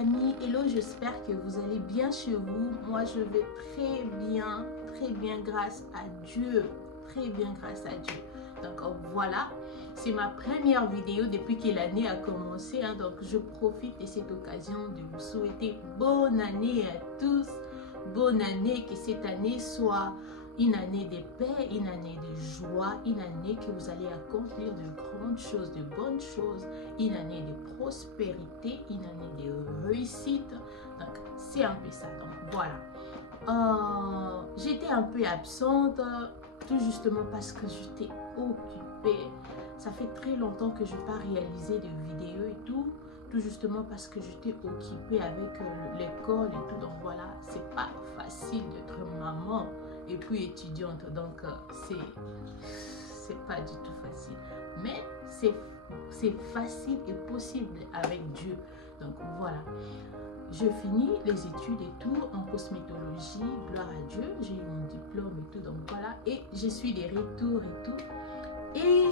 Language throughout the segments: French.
amis, hello, j'espère que vous allez bien chez vous. Moi je vais très bien grâce à Dieu, très bien grâce à Dieu. Donc voilà, c'est ma première vidéo depuis que l'année a commencé, hein. Donc je profite de cette occasion de vous souhaiter bonne année à tous, bonne année, que cette année soit une année de paix, une année de joie, une année que vous allez accomplir de grandes choses, de bonnes choses, une année de prospérité, une année de réussite. Donc, c'est un peu ça. Donc, voilà. J'étais un peu absente, tout justement parce que j'étais occupée. Ça fait très longtemps que je n'ai pas réalisé de vidéos et tout justement parce que j'étais occupée avec l'école et tout. Donc, voilà, c'est pas facile d'être maman et puis étudiante, donc c'est pas du tout facile, mais c'est facile et possible avec Dieu. Donc voilà, je finis les études et tout en cosmétologie, gloire à Dieu, j'ai eu mon diplôme et tout, donc voilà, et je suis de retour et tout, et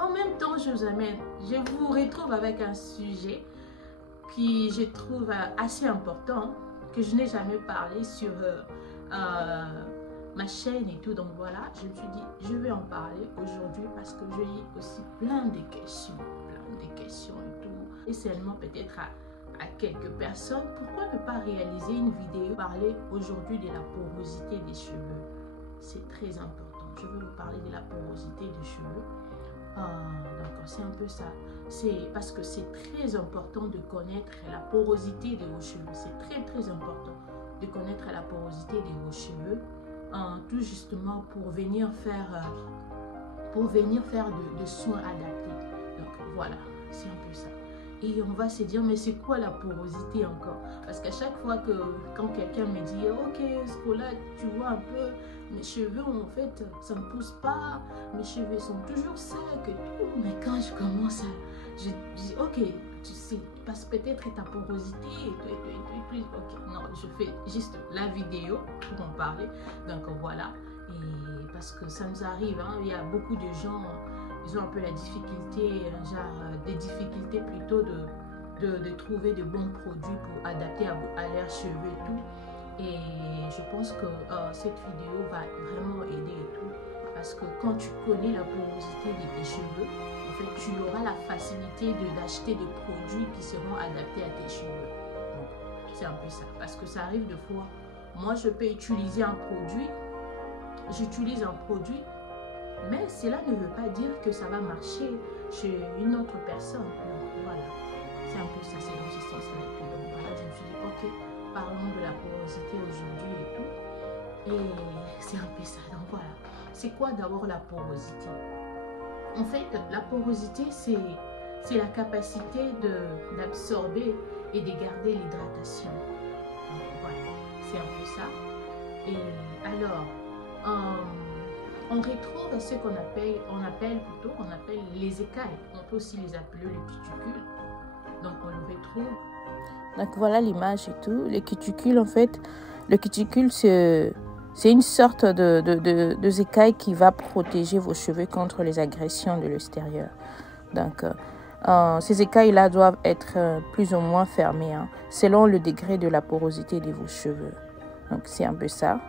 en même temps je vous retrouve avec un sujet qui je trouve assez important, que je n'ai jamais parlé sur ma chaîne et tout. Donc voilà, je me suis dit je vais en parler aujourd'hui parce que j'ai eu aussi plein de questions et tout, et seulement peut-être à quelques personnes. Pourquoi ne pas réaliser une vidéo, parler aujourd'hui de la porosité des cheveux? C'est très important. Je vais vous parler de la porosité des cheveux. Donc c'est un peu ça, c'est parce que c'est très important de connaître la porosité de vos cheveux. C'est très important de connaître la porosité de vos cheveux, tout justement pour venir faire de soins adaptés. Donc voilà, c'est un peu ça. Et on va se dire, mais c'est quoi la porosité encore? Parce qu'à chaque fois quand quelqu'un me dit, ok, Scola, tu vois un peu, mes cheveux en fait, ça ne pousse pas, mes cheveux sont toujours secs et tout. Mais quand je commence je dis, ok, tu sais, parce que peut-être ta porosité et puis, ok, non, je fais juste la vidéo pour en parler. Donc voilà, et parce que ça nous arrive, hein, il y a beaucoup de gens, ils ont un peu la difficulté, des difficultés plutôt de trouver de bons produits pour adapter à leurs cheveux et tout. Et je pense que cette vidéo va vraiment aider et tout. Parce que quand tu connais la porosité de tes cheveux, en fait, tu auras la facilité d'acheter des produits qui seront adaptés à tes cheveux. Donc, c'est un peu ça. Parce que ça arrive de fois, moi, je peux utiliser un produit, j'utilise un produit, mais cela ne veut pas dire que ça va marcher chez une autre personne. Donc voilà, c'est un peu ça, c'est dans ce sens-là. Donc voilà, je me suis dit, ok, parlons de la porosité aujourd'hui et tout. Et c'est un peu ça. Donc voilà, c'est quoi d'abord la porosité? En fait, la porosité, c'est la capacité d'absorber et de garder l'hydratation. Donc voilà, c'est un peu ça. Et alors, on retrouve ce qu'on appelle les écailles. On peut aussi les appeler les cuticules. Donc on le retrouve. Donc voilà l'image et tout. Les cuticules, en fait, le cuticule c'est une sorte de écaille qui va protéger vos cheveux contre les agressions de l'extérieur. Donc ces écailles-là doivent être plus ou moins fermées, hein, selon le degré de la porosité de vos cheveux. Donc c'est un peu ça.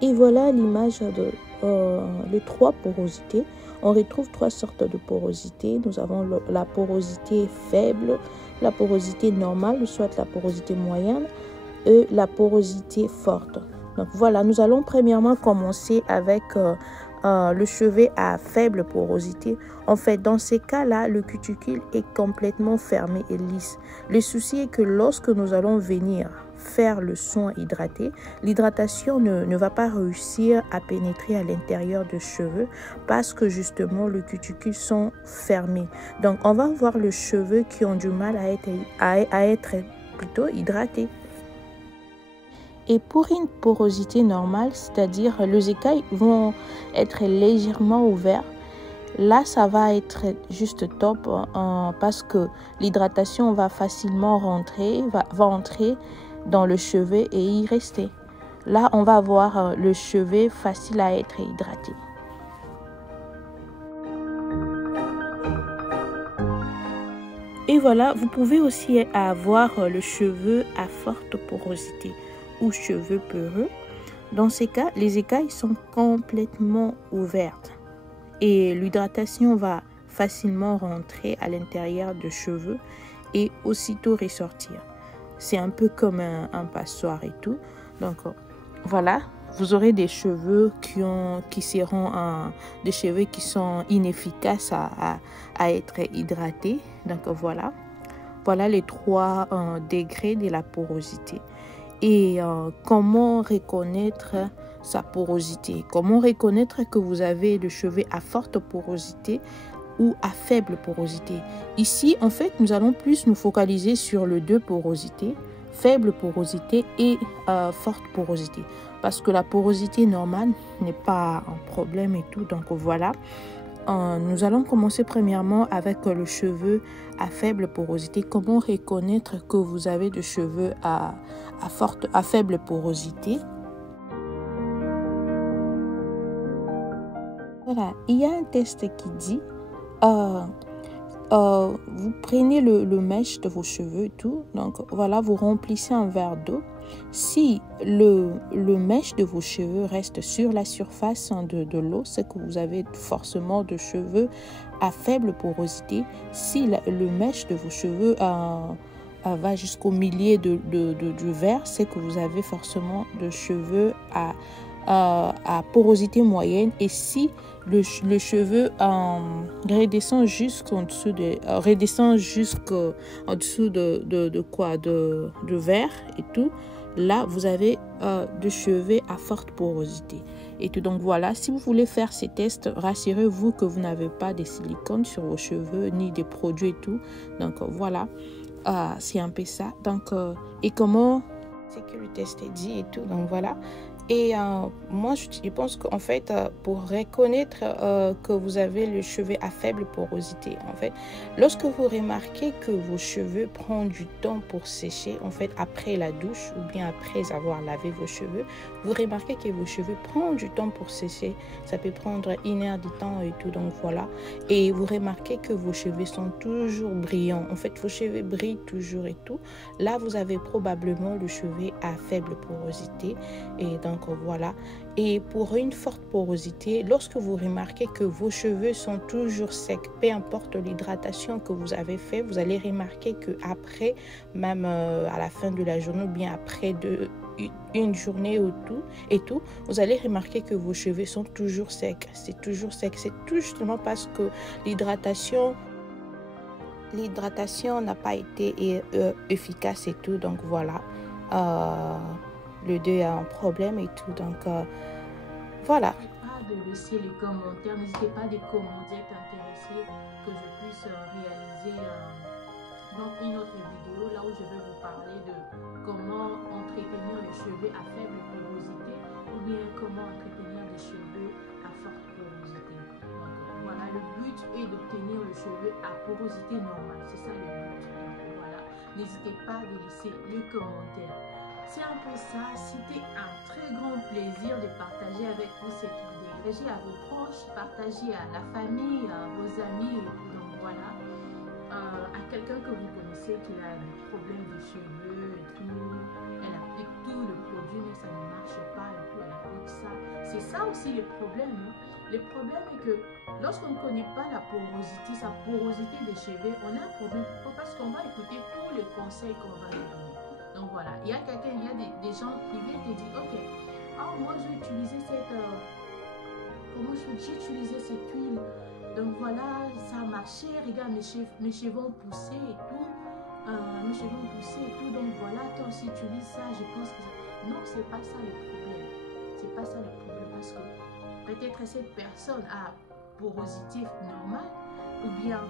Et voilà l'image de 3 porosités. On retrouve 3 sortes de porosité. Nous avons la porosité faible, la porosité normale, soit la porosité moyenne, et la porosité forte. Donc voilà, nous allons premièrement commencer avec le cheveu à faible porosité. En fait, dans ces cas-là, le cuticule est complètement fermé et lisse. Le souci est que lorsque nous allons venir faire le soin hydraté, l'hydratation ne va pas réussir à pénétrer à l'intérieur des cheveux parce que justement le cuticule sont fermés. Donc on va voir les cheveux qui ont du mal à être plutôt hydratés. Et pour une porosité normale, c'est-à-dire les écailles vont être légèrement ouvertes, là ça va être juste top parce que l'hydratation va facilement va entrer dans le cheveu et y rester. Là on va avoir le cheveu facile à être hydraté. Et voilà, vous pouvez aussi avoir le cheveu à forte porosité ou cheveux peureux. Dans ces cas, les écailles sont complètement ouvertes et l'hydratation va facilement rentrer à l'intérieur des cheveux et aussitôt ressortir. C'est un peu comme un passoire et tout. Donc voilà, vous aurez des cheveux qui seront des cheveux qui sont inefficaces à être hydratés. Donc voilà les 3 degrés de la porosité. Et comment reconnaître sa porosité? Comment reconnaître que vous avez des cheveux à forte porosité ou à faible porosité? Ici, en fait, nous allons plus nous focaliser sur les 2 porosités, faible porosité et forte porosité. Parce que la porosité normale n'est pas un problème et tout. Donc voilà. Nous allons commencer premièrement avec le cheveu à faible porosité. Comment reconnaître que vous avez des cheveux à faible porosité? Voilà, il y a un test qui dit vous prenez le mèche de vos cheveux et tout. Donc voilà, vous remplissez un verre d'eau. Si le mèche de vos cheveux reste sur la surface de l'eau, c'est que vous avez forcément de cheveux à faible porosité. Si le mèche de vos cheveux va jusqu'au milieu du verre, c'est que vous avez forcément de cheveux à porosité moyenne. Et si le cheveu redescend jusqu'en dessous de verre et tout, là vous avez des cheveux à forte porosité et tout. Donc voilà, si vous voulez faire ces tests, rassurez-vous que vous n'avez pas de silicone sur vos cheveux ni des produits et tout. Donc voilà, c'est un peu ça. Donc et comment c'est que le test est dit et tout. Donc voilà. Et moi, je pense qu'en fait, pour reconnaître que vous avez les cheveux à faible porosité, en fait, lorsque vous remarquez que vos cheveux prennent du temps pour sécher, en fait, après la douche ou bien après avoir lavé vos cheveux, vous remarquez que vos cheveux prennent du temps pour sécher. Ça peut prendre 1 heure de temps et tout, donc voilà. Et vous remarquez que vos cheveux sont toujours brillants. En fait, vos cheveux brillent toujours et tout. Là, vous avez probablement le cheveu à faible porosité. Et donc, voilà. Et pour une forte porosité, lorsque vous remarquez que vos cheveux sont toujours secs, peu importe l'hydratation que vous avez fait, vous allez remarquer que après, même à la fin de la journée ou bien après une journée et tout, vous allez remarquer que vos cheveux sont toujours secs. C'est toujours sec. C'est tout justement parce que l'hydratation n'a pas été efficace et tout. Donc voilà. Le 2 a un problème et tout, donc voilà. N'hésitez pas de laisser les commentaires, n'hésitez pas de commenter, t'intéresser, que je puisse réaliser donc une autre vidéo là où je vais vous parler de comment entretenir les cheveux à faible porosité ou bien comment entretenir des cheveux à forte porosité. Donc voilà, le but est d'obtenir le cheveu à porosité normale, c'est ça le but. Donc voilà, n'hésitez pas de laisser les commentaires. C'est un peu ça, c'était un très grand plaisir de partager avec vous cette vidéo. Partagez à vos proches, partagez à la famille, à vos amis, et tout. Donc voilà, à quelqu'un que vous connaissez qui a des problèmes de cheveux et tout, elle applique tout le produit mais ça ne marche pas et tout, elle applique ça. C'est ça aussi le problème. Hein. Le problème est que lorsqu'on ne connaît pas la porosité, sa porosité des cheveux, on a un problème parce qu'on va écouter tous les conseils qu'on va nous donner. Donc voilà, il y a des gens qui viennent te dire, ok, moi j'ai utilisé j'ai utilisé cette huile, donc voilà, ça a marché, regarde mes cheveux ont poussé et tout, donc voilà, toi aussi utilise ça, je pense que ça... Non, c'est pas ça le problème, c'est pas ça le problème, parce que peut-être cette personne a porosité normale ou bien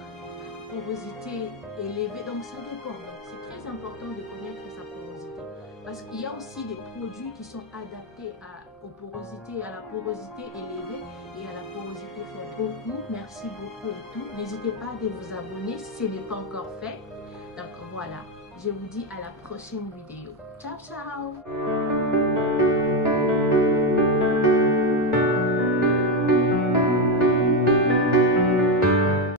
porosité élevée, donc ça dépend. Donc c'est très important de connaître sa porosité parce qu'il y a aussi des produits qui sont adaptés à la porosité élevée et à la porosité faible. Merci beaucoup et tout. N'hésitez pas à vous abonner si ce n'est pas encore fait. Donc voilà, je vous dis à la prochaine vidéo. Ciao ciao.